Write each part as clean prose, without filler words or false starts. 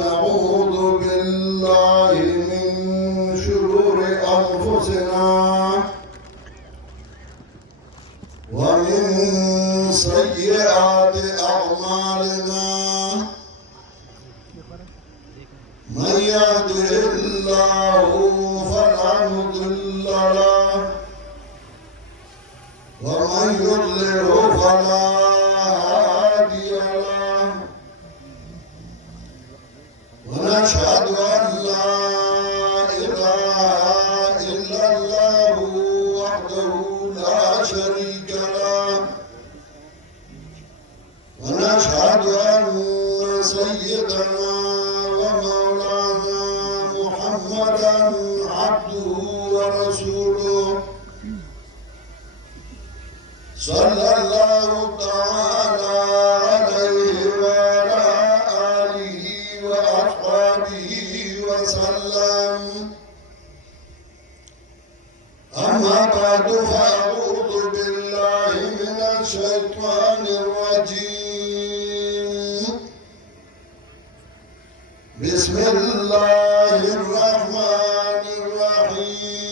نعوذ بالله من شرور أنفسنا ومن سيئات أعمالنا من يهده الله فلا مضل له ومن يضلل فلا هادي له ونشهد أن لا إله إلا الله وحده لا شريك له ونشهد أن سيدنا ومولانا محمدا عبده ورسوله صلى الله تعالى عليه وعلى آله وأصحابه وسلم. أما بعد فأعوذ بالله من الشيطان الرجيم. بسم الله الرحمن الرحيم.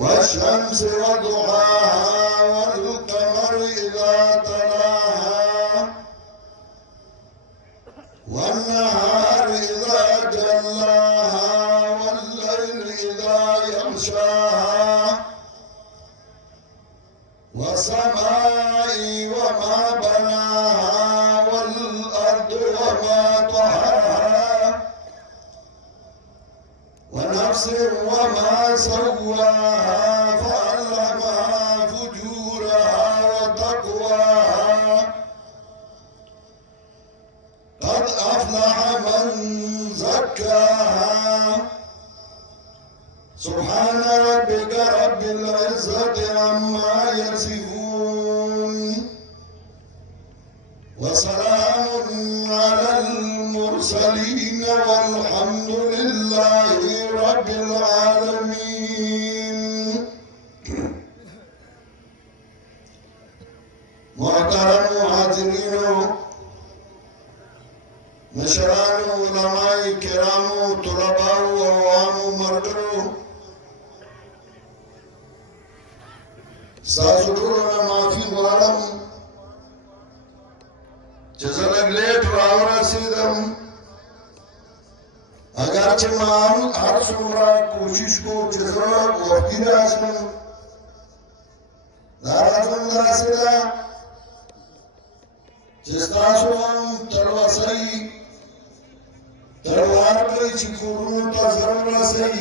والشمس وضحاها والقمر إذا تلاها والنهار إذا جلاها والليل إذا يغشاها والسماء وما بناها والأرض وما طحاها ونفس وما سواها فألهمها فجورها وتقواها قد أفلح من زكاها. سبحان ربك رب العزة عما يصفون وسلام على المرسلين والحمد لله رب العالمين. محترم حاضرين مشران علماء کرام طلباء وعوام مرګرو ستاسو ټولو معافي غواړم چې زه لږ لیټ راورسېدم اگر چې ما هر څومره کوشش کوم چې زه وختي راشم دا راتلم داسې ده چې ستاسو هم تلوسئ تلوار کړئ چې کورونو ته ضرور رسئ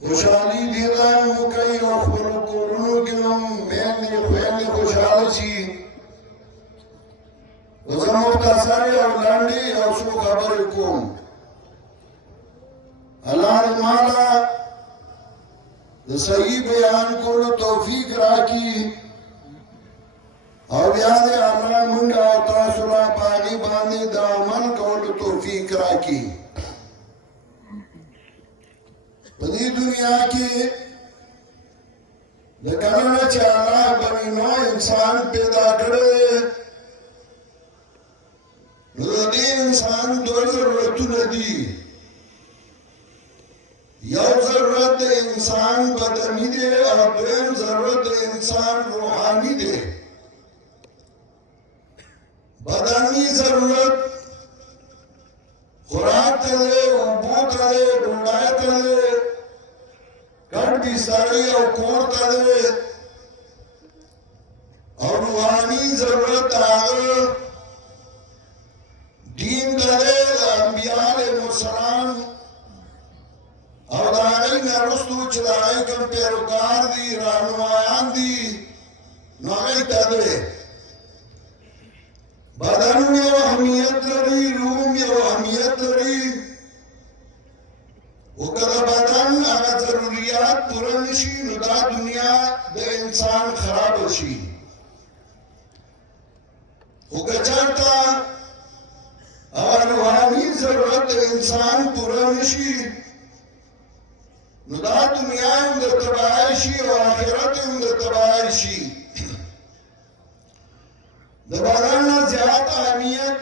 خوشحالي ډېره وکړئ او خپلو کورونو کې هم میندې خویندې خوشحاله شي. زه مختصر او لنډې یو څو خبرې کوم. الله دې ماله د صحیح بیان کولو توفیق راکړي او بیا دې الله موږ او تاسو له په هغې باندې د عمل کولو توفیق راکړي. په دې دنیا کې د کله نه چې الله بني نوع انسان پیدا کړی نو د دې انسان دوه ضرورتونه دي. یو ضرورت د انسان بدني دی او دویم ضرورت د انسان روحاني دی. بدني ضرورت خوراک ته دی، اوبو ته دی، ډوډۍ ته دی، ګډ بسترې او کور ته دی. او روحاني ضرورت هغه دین ته دی، د انبیاء علیهم السلام او د هغوی نه وروستو چې د هغوی کوم پیروکار دي رهنمایان دي نو هغوی ته دی. بدن یو اهمیت لري، روح یو اهمیت لري. او کله بدن هغه ضروریات پوره نشي نو دا دنیا د انسان خراب شي. او که چېرته هغه روحاني ضرورت د انسان پوره نشي نو دا دنیا هم د تباہی شي او آخرت هم د تباہی شي. د باران اهمیت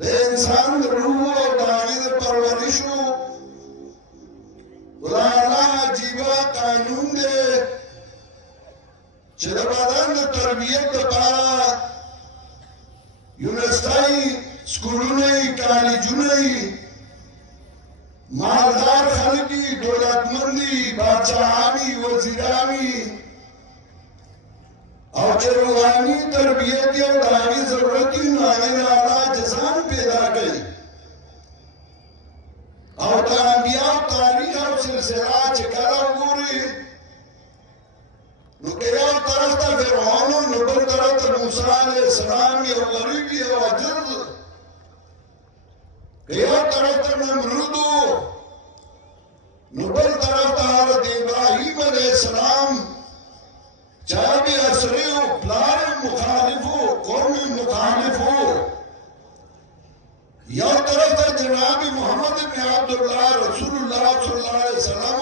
د انسان د روح او د هغې د پرورشو دا الله عجیبه قانون دی چې د بدن د تربیت دپاره یونیورسټۍ سکولونه یې کالجونه یې مالدار خلک یې دولتمند یې بادشاهان یې وزیران یې او چې روحاني تربیت یې او د هغې ضرورت وي نو هغې نه الله جزان پیدا کوي او د انبیاء تاریخ او سلسله چې کله وګوري نو که یو طرف ته فرعون نو بل طرف ته موسی علیه السلام یو غریب یو عجز که یو طرف ته نمرود نو بل طرف ته حضرت ابراهیم علیه السلام چا بی اصری و پلار مخالفو قوم مخالفو یو طرف ته جناب محمد بن عبدالله رسول الله صلی الله علیه وسلم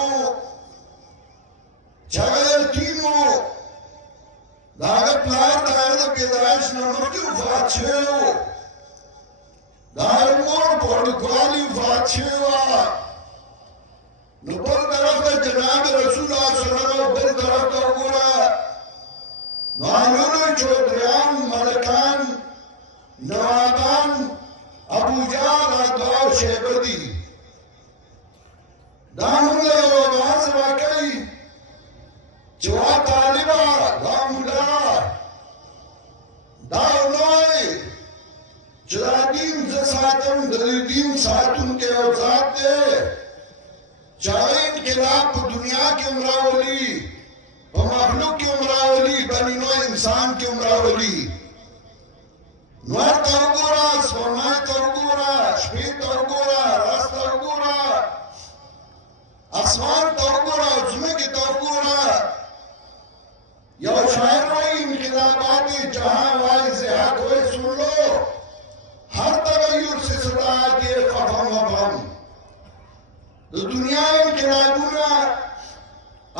چاگه یتیمو داغه پلار داغه د پیدایش نه مخکې وفات شوی و داغه مور پړکوالی وفات شوی وه نو بل طرف ته جناب رسول الله صلی الله علیه وسلم بل طرف ته وګوره نو هغوی چودریان ملکان نوابان ابوجهل عتبه او شیبه دي دا موږ له یو بحث راکوي چې وا طالبه دا مولا دا ونوایي چې دا دین زه ساتم د دې دین ساتونکی یو ذات دی چې هغه انقلاب په دنیا کې هم راولي په مخلوق کې هم راولي بني نوع انسان کې هم راولي نور ته وګوره سپوږمۍ ته وګوره شپې ته وګوره ورځ ته وګوره اسمان ته وګوره ځمکې ته وګوره یو شاعر وایي انقلابات جہاں واعظ حق ہوئے سن لو ہر تغیر سے صدا کے خفم وفم د دنیا انقلابونه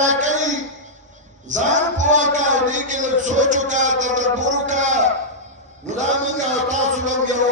راکوي ځان پوه کا او دې کې لږ سوچ وکړه تدبر وکړه نو دا موږ او تاسو له یو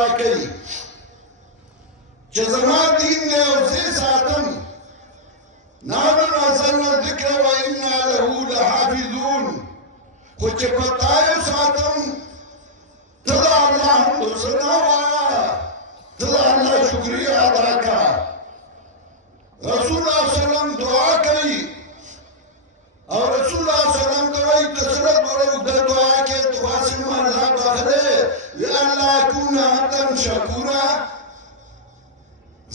راکوي چې زما دین دی او زه ساتم نحن نزلنا الذکر وإنا له لحافظون خو چې په تا یې ساتم ته د الله حمد ثنا وایه ته د الله شکریا ادا کړه رسول الله صلی الله علیه وسلم دعا کوي او رسول الله صلی الله علیه وسلم ته وایي ته سره دوره اوږده دعا کې ته واسې نو الله بخره یا الله اکون عبدا شکورا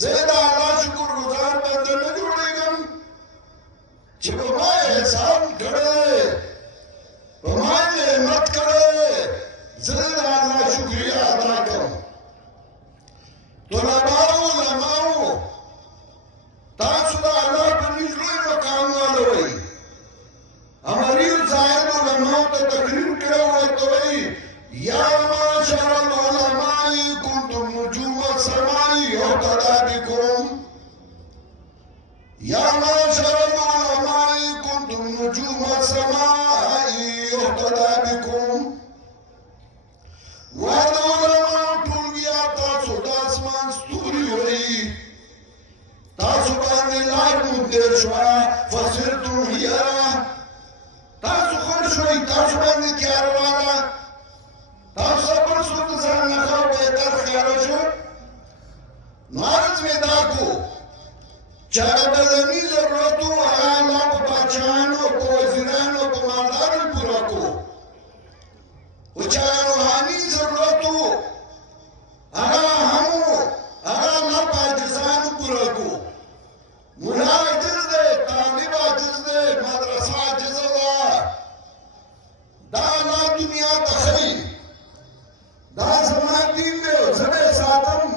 زه د الله شکر ګزار بنده نه جوړېږم چې په ما احسان کړی په ما نعمت کړی زه د الله شکریا ادا کړم طلباو علماو تاسو د الله په نږ لوی مقام والوئ امریو زاهد علماو ته تقریر کړی ورته وایي یا معاشر العلماء کنتم نجوم السماء یهتدی بکم یا معاشر العلماء کنتم نجوم السماء یهتدی بکم وای د علماو ټولګیا تاسو د اسمان ستوري وئ تاسو باندې لار مونږ شوه فصرتم هیرا تاسو خور شوئ تاسو باندې تیاره راغله تاسو بل څوک ځان نه ښه بهتر ښکاره شو نو عرض مې دا کو چې هغه بدني ضرورت و هغه الله په بادشاهانو په وزیرانو په مالدارو پوره کړو خو چې هغه روحاني ضرورت و هغه هم هغه الله په عاجزانو پوره کړو ملا عاجز دی طالب عاجز دی مدرسه عاجزه ده دا الله دنیا ته ښیي دا زما دین دی زه به ساتم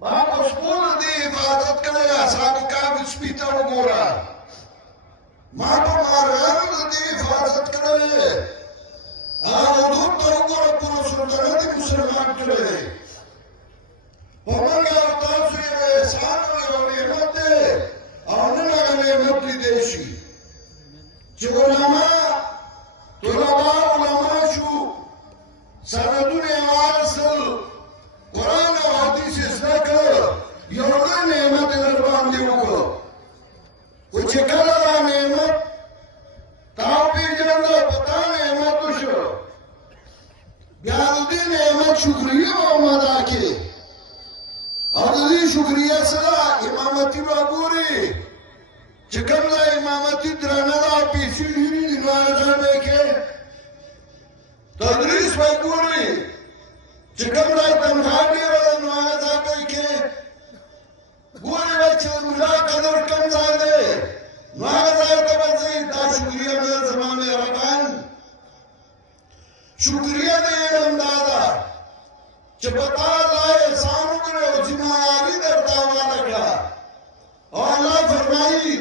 ما په شپو د دې عبادت کړی اصحاب کهف سپي ته وګوره ما په مارغانو د دې حفاظت کړی هغه حدود ته وګوره پوره سلطنت یې مسلمان کړی دی په موږ او تاسو یو احسان او یو نعمت دی او نن هغه نعمت لیدی شي چې علما طلبا علما شو شکریه به مدا کې او د دې شکریه سره امامتي به ګوري چې کوم ځای امامتي درنه ده او پیسې ډېرې دي نو هغه ځای به یې کې تدریس به ګوري چې کوم ځای تنخوا ډېره ده نو هغه ځای به یې کې ګوري به چې د ملا قدر کوم ځای دی نو هغه ځای ته به ځي دا شکریه مې زما مهربان شکریه د علم دا ده چې په تا الله احسان وکړی او ذمهواري درته حواله کړه او الله فرمایي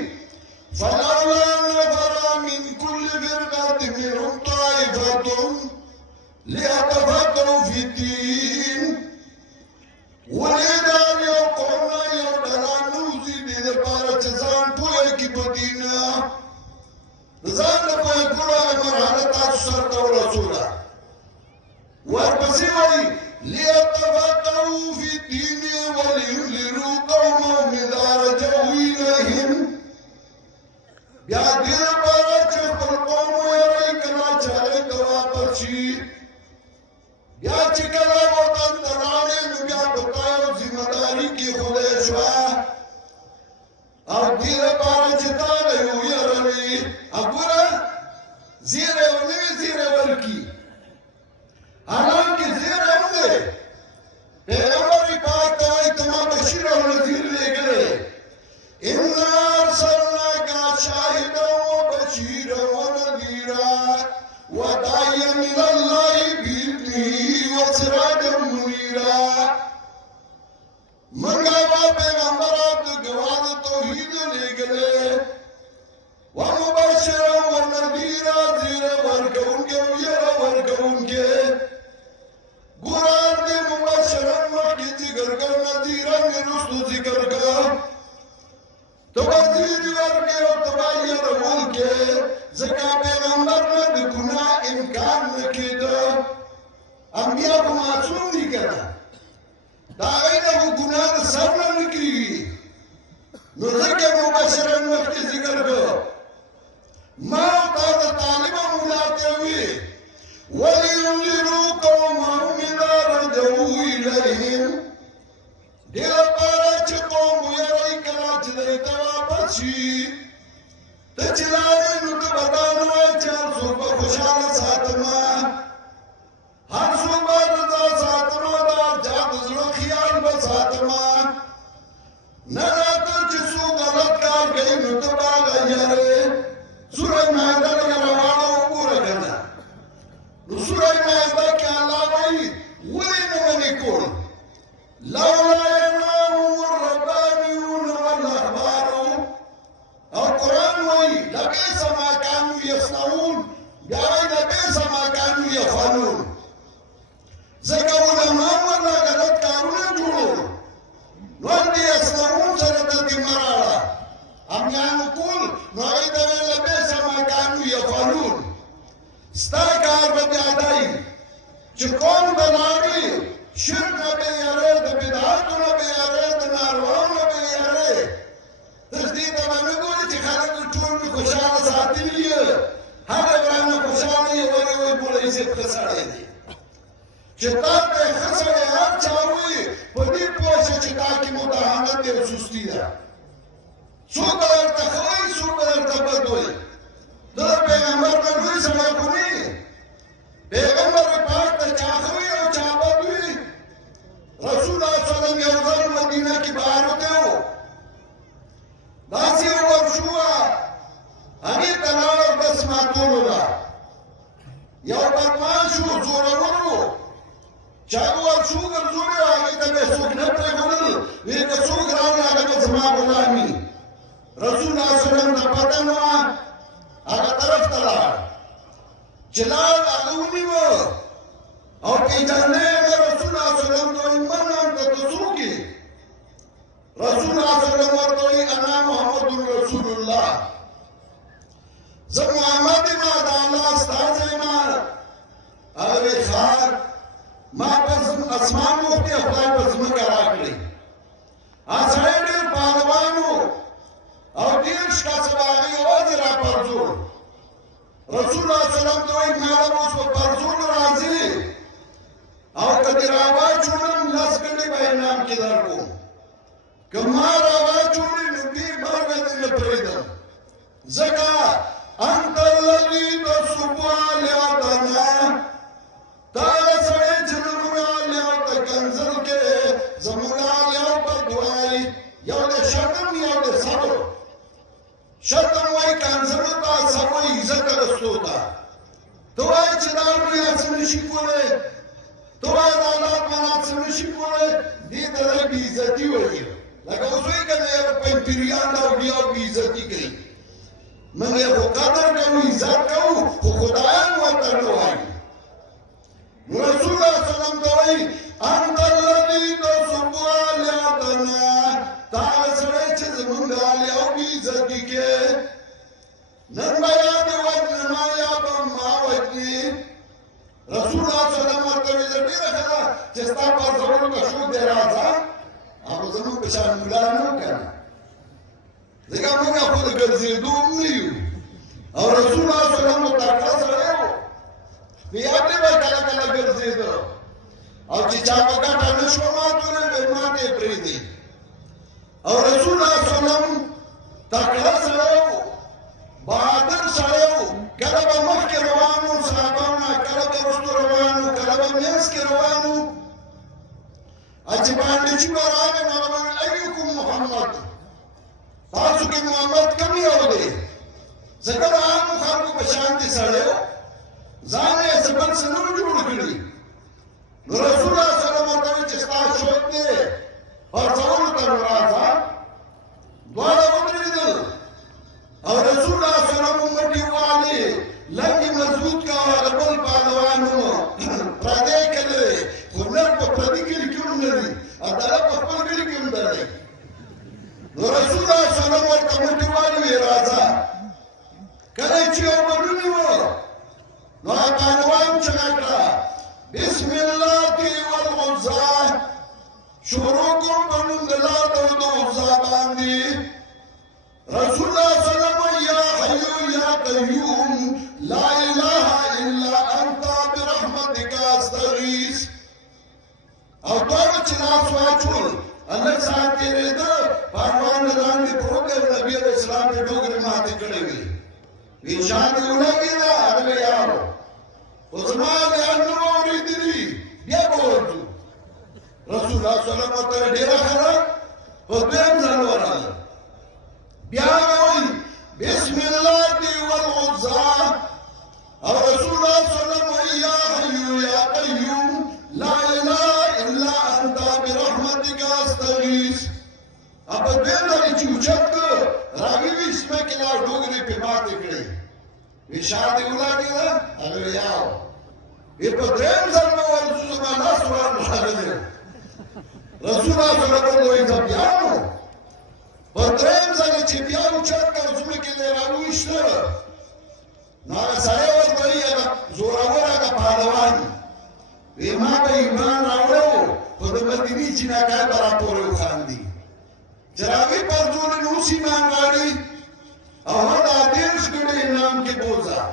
فلولا نفر من كل فرقة منهم طائفة ليتفقهوا في الدين ولې دا یو قوم نه یو ډله نوځي دې دپاره چې ځان پوه کړي په دین ځان د پوه کړو هغه مرحله تاسو سرته ورسوله ورپسې وایي ليتفقهوا في الدين ولينذروا قومهم إذا رجعوا إليهم بیا دې لپاره چې خپل قوم ویروي کله چې هغوی ته واپس شي بیا چې کله وطن ته لاړې نو بیا په تا یو ذمهداري کېښودی شوه او دې لپاره چې تا به یې ویروي ګوره زیری ونه وي زیری ورکړي حالانکه زیری هم دی پیغمبر پاک ته وایي ته ما بشیر او نذیر لېږلی انا ارسلناک شاهدا وبشیرا ونذیرا وداعیا الى الله باذنه وسراجا منیرا منګه با پیغمبر د ګواه د توحید لېږلی ومبشرا ونذیرا زیر ورکوونکی او یره ورکوونکی ګوران دې مبشرا مخکې ذکر کړ نذیرا مې وروستو ذکر کړ ته به زیری ورکړې او ته به یره ورکړې ځکه پیغمبر نه د ګناه امکان نه کېده انبیا خو معصوم دي که نه د هغوی نه خو ګناه د سر نه نه کېږي نو ځکه مبشرا مخکې ذکر کړ ما تا د طالبه مولا ته وي ولينذروا قومهم إذا رجعوا إليهم دې لپاره چې قوم ویروي کله چې دوی ته واپس شي ته چې لاړې نو ته به دا نه وایې چې هر څوک به خوشحاله ساتمه هر څوک به رضا ساتمه د هر چا د زړه خیال به ساتمه نه راته چې څوک غلط کار کوي نو ته به هغه یارې سوره مائده لږه روانه وګوره که نه نو سوره مائده کې الله وایي ولې نه منې کول لولا ينهاهم الربانيون والأحبار او قرآن وایي لبئس ما كانوا يصنعون بیا وایي لبئس ما كانوا يفعلون ځکه علما ورله غلط کارونه جوړول نو دې يصنعون سره ترجمه راوړه امیانو کول نو هغوی ته ویل لبئس ما كانوا يفعلون ستا کار به بیا دی چې قوم ته لاړې شرک نه به یارې د بدعاتو نه به یارې د نارواو نه به یارې تر دې ته به نه ګورې چې خلک ټول مې خوشحاله ساتلي یې هغه ورانه خوشحاله یې ولې وایي مولوي صاحب ښه سړی دی چې تا ته یې ښه سړی هر چا وایي په دې پوه شه چې تا کې مداهنت دی او سستي ده څوک به درته ښه وایي څوک به درته بد وایي ته د پیغمبر نه لوی سړی خو نه یې پیغمبر پاک ته چا ښه وایي او چا بد وایي رسول الله صلی الله علیه وسلم یو ځل مدینه کې بهر وتی و داسې یو ورشو وه هغې ته لاړه بس ماتولو ده یو بدماش و زورور و چې هغه ورشو ګرځولې وه هغې ته به یې څوک نه پرېښودل ویې که څوک راغی هغه به زما غلام وي رسول الله صلی الله علیه وسلم ته پته نه وه هغه طرف ته لاړ چې لاړ هغه ونیوه او پیژندی یې د رسول الله صلی الله علیه وسلم ته وایي من انت ته څوک یې رسول الله صلی الله علیه وسلم ورته وایي انا محمد رسول الله زه محمد یم د الله استازی یم هغه وایي ښه ما په اسمان وختې خدای په ځمکه راکړې هغه سړی ډېر پهلوان و او دېرش کسه به هغه یوازې راپرځول رسول الله صلی الله علیه وسلم ته وایي ما له اوس په پرځولو راځي او که کدی راوا چونم لسکڑی بینام کی در کو کما راوا چونی نبی بارگا دن پریدم زکا انت الذی تصبح لیادنا تالا سڑے جنگا لیاد کنزل کے زمنا لیاد پر دعائی یاد شتم یاد صبر شتم وائی کنزل تا صبر عزت رسو تا تو آئی چدار میں اسمشی کولے تو آئی دالات منات سمشی کولے دی طرح بی عزتی ہوئی لگا اسوئی کنے یار پیمپیریان دا بیا بی عزتی کئی منگے وہ قدر کرو عزت کرو وہ خدایان وطن آئی رسول اللہ صلی اللہ علیہ وسلم دوئی انت الذی تصبح لیادنا تاغ سڑے چیز منگا لیاو بی عزتی کے نرمہ یاد وجن ما یابم ما وجنی رسول اللہ صلی اللہ علیہ وسلم دیر خدا چستا پر زبر کا شو دے رہا تھا آپ زمان پشان ملا نو کرنا دیکھا منگا خود گرزی دوم نہیں ہو اور رسول اللہ صلی اللہ علیہ وسلم تاکڑا سڑے ہو بیادی بھائی کلا کلا گرزی دو اور چی چاپا کاٹا نشو ماتو نے بیماتے پریدی اور رسول اللہ صلی اللہ علیہ وسلم تاکڑا سڑے ہو بہادر سڑے ہو کلبا مخ کے روانو صحابانا کلبا رستو روانو کلبا میس کے روانو اجبان چوار آگے نوان ایوکم محمد تاسو کے محمد کمی ہو دے ذکر آمو خارکو بشانتی سڑے ہو زانے سبن سنو جوڑ کری رسول اللہ صلی اللہ علیہ وسلم چستا شوق دے اور زور تر رہا تھا دوارا اتری دل اور رسول اللہ صلی اللہ علیہ وسلم مٹی والے لنگی مضبوط کا غبل پالوانو پردے کلے خونر پا پردی کلی کیوں نری ادھالا پا پل کلی کیوں نری رسول اللہ صلی اللہ علیہ وسلم مٹی والے رازا کلے چیو بلونی ہو نو پالوان چکا بسم اللہ کی والغزا شروع کن بنون دلات و دو غزا باندی رسول اللہ صلی اللہ علیہ وسلم یا حیو یا قیوم لا الہ الا انتا برحمتک استغیث اور دور چناف سواچول اللہ ساتھ کے رہتا پاروان نظام نے پروگے نبی علیہ السلام نے ڈوگرے ماتے کڑے گئے ویشان اولا گینا اگلے یارو عثمان انو اوری دلی بیا بول تو رسول اللہ صلی اللہ علیہ وسلم ڈیرا خراب اور دویم زنورا بیاوی بسم اللہ دی والغزا اور رسول اللہ صلی اللہ علیہ وسلم یا حیو یا قیوم لا الہ الا انتا برحمتک استغیث اب دویم داری چوچت کو راگی بھی اس میں کلا ڈوگری پہ باتیں کرے ویشادی اولا گیا اگر یاو یہ پا دویم ظلمہ ورسول اللہ صلی اللہ علیہ وسلم رسول اللہ صلی اللہ علیہ وسلم بیانو پترین زنی چی بیانو چرک کر زمی کے لئے راگو اشتر ناگا سائے ورطوئی اگا زوراور اگا پہلوان ویما با ایمان راوڑو خود مدینی چی ناکای برا پورے خاندی چراوی پر زور نوسی مانگاری احمد آدیرش کڑے انام کے بوزا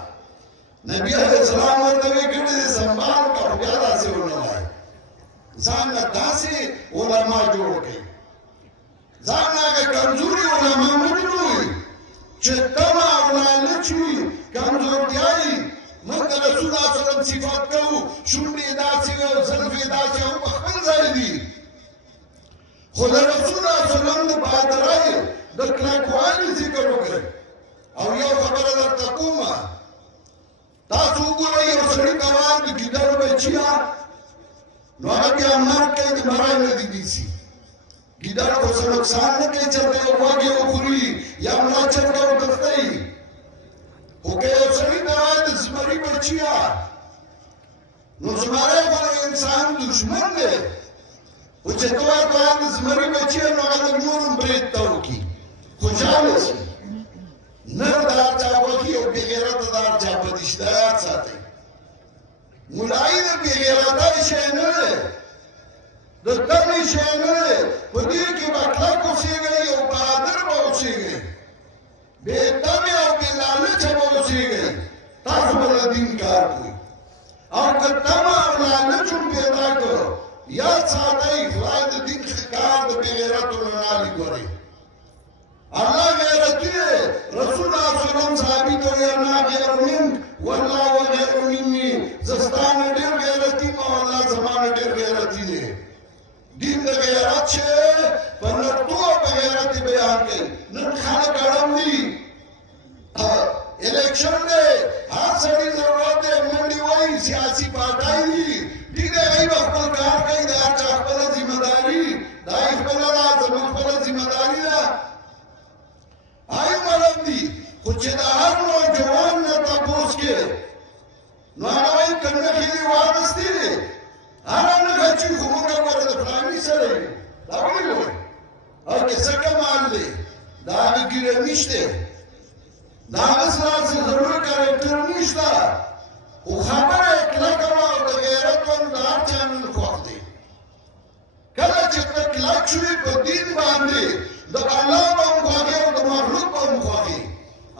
نبی علیہ السلام ورطوئی کڑے سنبال کا بیادا سے ہونا لائے زاننا داسی علماء جوڑ گئی زاننا کا کمزوری علماء مجنوئی چتما اولانچ ہوئی کمزور دیائی مند رسول اللہ صلی اللہ علیہ وسلم صفات کہو شنڈی داسی و ظلفی داسی ہم اخبر زائدی خود رسول اللہ صلی اللہ علیہ وسلم بادرائی دکلاکوانی ذکر ہو گئے او یو خبر در تقوما تاسو گو رئی اور سڑی کوان کی گدر بچیا نو اگر بیا مرد کئی دی مرائی ندی دیسی گیدار کو سے نقصان نہ کئی چلتے ہو واگی ہو پوری یا ملا چلتا ہو دفتائی ہو گئے ہو سڑی دوائے زمری بچیا نو زمارے والا انسان دشمن دے وہ چھتوار دوائے زمری بچیا نو اگر نورم بریدتا ہو کی خوشحال سی نر دار چاپا کی ہو بغیرت دار چاپا دشتایات ساتے ملائی در بغیرتائی شہنر دتمی شہنر پدی کی بطلہ کو سی گئی او بہادر باو سی گئی بے تمی او بے لالچ باو سی گئی تاک بلا دین کار کوئی او که تمه او لالچ هم پیدا کړو یاد ساتئ خدای د دین کار د بې غیرتو نه نه ګوري الله غیرتی دی رسول الله صلی الله علیه وسلم صحابي ته ویل نه غیر منک والله وغیر مني زه ستا نه ډېر غیرتي یم او الله زما نه ډېر غیرتي دی دین د غیرت چې په نرتو په غیرت بیان کوي نن خلک اړم دي الیکشن دی هر سړي ضرورت دی منډې وایي سیاسي پارټۍ دي ټیک دی هغوی به خپل کار کوي د هر چا خپله ذمه داري دا یې خپله ده زموږ خپله ذمه داري ده هغوی معلوم دي خو چې د هر نوجوان نه تپوس کې نو هغه وایي که نښې دې وانستې دي هره نښه چې خو موږ ګوره د فلاني سره وي دا ولې وایي او که څه کمال دی د هغه ګیره نشته د هغه سره څه ضروري کرکټر نشته خو خبره یې کلکه وه او د غیرت وم د هر چا نن خوښ دی کله چې ته کلک شوې په دین باندې د الله به هم خوښې او د مخلوق به هم خوښې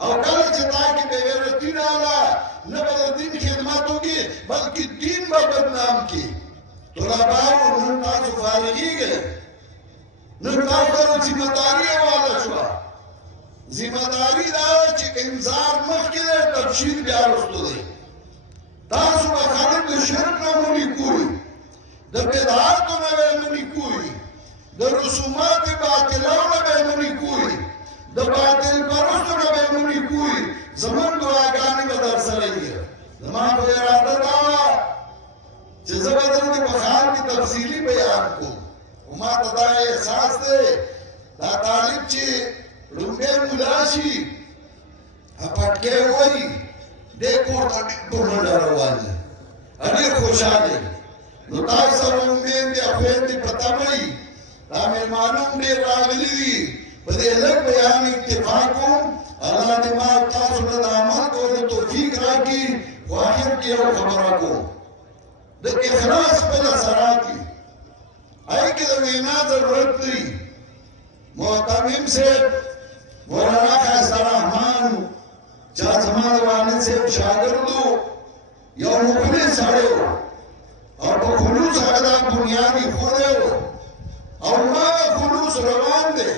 او کله چې تا کې بې غیرتي راغله نه به د دین خدمت وکړي بلکې دین به بدنام کړي طلباو نن تاسو فارغېږئ نن تاسو ته ذمه داري حواله شوه ذمه داري دا ده چې انذار مخکې دی تبشیر بیا وروسته دی تاسو به خلک د شرک نه منې کوئ د بدعاتو نه به یې منې کوئ د رسومات باطلو نه به یې منې کوئ د باطل پرستو نه به یې منې کوئ زموږ دعاګانې به در سره وي زما په اراده دا وه چې زه به درته په ښار کې تفصیلي بیان کوم خو ما ته دا احساس دی دا طالب چې لومبی ملا شي پټکی ووایي دې کور ته په منډه روان دی ډېر خوشحاله نو تاسو سره میندې او خویندې په تمه وي دا مېلمانه هم ډېر راغلي دي په دې لږ بیان اتفاق کوم الله دې ما او تاسو ته د عمل کولو توفیق راکړي خو آخر کې یو خبره کوم د اخلاص خپل اثرات دي هغې کې د وینا ضرورت دی محتمم صاحب مولانا ښایسته رحمان چا زما د والد صاحب شاګرد و یو مخلص سړی و او په خلوص هغه دا بنیاد ایښودی و او هماغه خلوص روان دی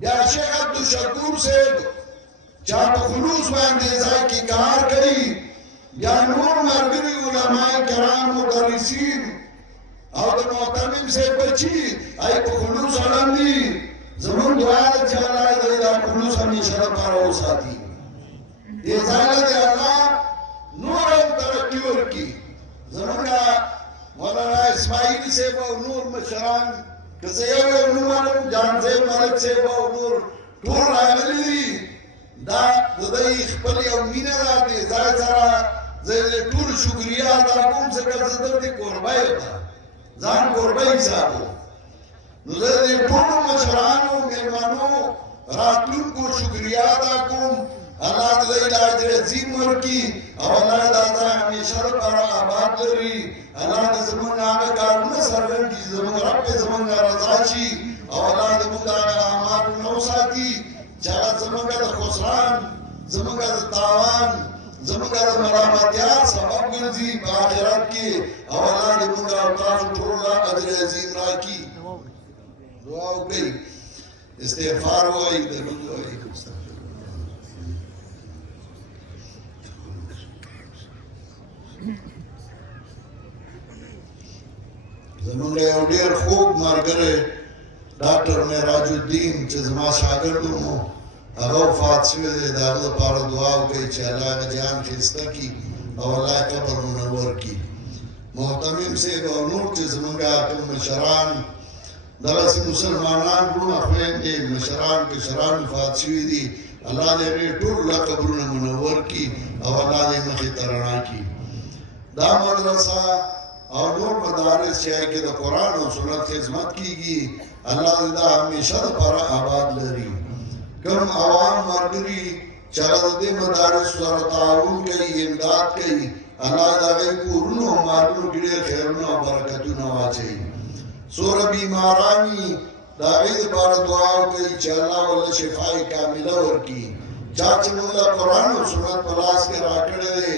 بیا شیخ عبدالشکور صاحب چا په خلوص باندې ځای کې کار کوي بیا نور ملګري علماء کرام مدرسین او د محتمم صاحب بچي هغوی په خلوص اړم دي زموږ دعا ده چې الله دې دا خلوص همیشه لپاره وساتي دې ځای له دې الله نور هم ترقي ورکړي زموږ مولانا اسماعیل صاحب او نور مشران که زه یو یو نوم وایم جان صاحب ملک صاحب او نور ټول راغلي دي دا د دوی خپل یو مینه ده دې ځای سره زه دې ټول شکریا ادا کوم ځکه زه دلته کوربه یم ځان کوربه حساب نو زه دې ټولو مشرانو مېلمنو راتلونکو شکریا ادا کوم الله دې علاج عظیم ورکړي او الله دې همیشه لپاره آباد لري الله دې زموږ هغه کارونه سرګرد کړي زموږ رب دې زموږ رضا شي او الله دې موږ هغه اعمال نه وساتي چې هغه زموږ د خسران زموږ د تاوان زموږ د ملامتیا سبب ګرځي په آخرت کې او الله دې موږ او تاسو ټول له اجر عظیم راکړي دعا وکړئ استغفار وایي درود وایي زمونږ یو ډېر خوږ ملګری ډاکټر معراج الدین چې زما شاګرد و نو هغه وفات شوی دی د هغه لپاره دعا وکړئ چې الله هغه جان ښایسته کړي او الله یې قبر منور کړي محتمم صاحب او نور چې زمونږ کوم مشران دغسې مسلمانان وروڼه خویندې مشران کشران وفات شوي دي الله دې هغې ټولو له قبرونه منور کړي او الله دې مخې ته رڼا کړي دا مدرسه او نور مدارس چې هغې کې د قرآن او سنت خدمت کېږي الله دې دا همیشه دپاره آباد لري کوم عوام ملګري چې هغه د دې مدارسو سره تعاون کوي امداد کوي الله د هغوی کورونو او مالونو کې ډېر خیرونه او برکتونه واچوي څومره بیماران وي د هغوی دپاره دعا وکړئ چې الله ورله شفای کامله ورکړي چا چې موږ له قرآن او سنت په لاس کې راکړی دی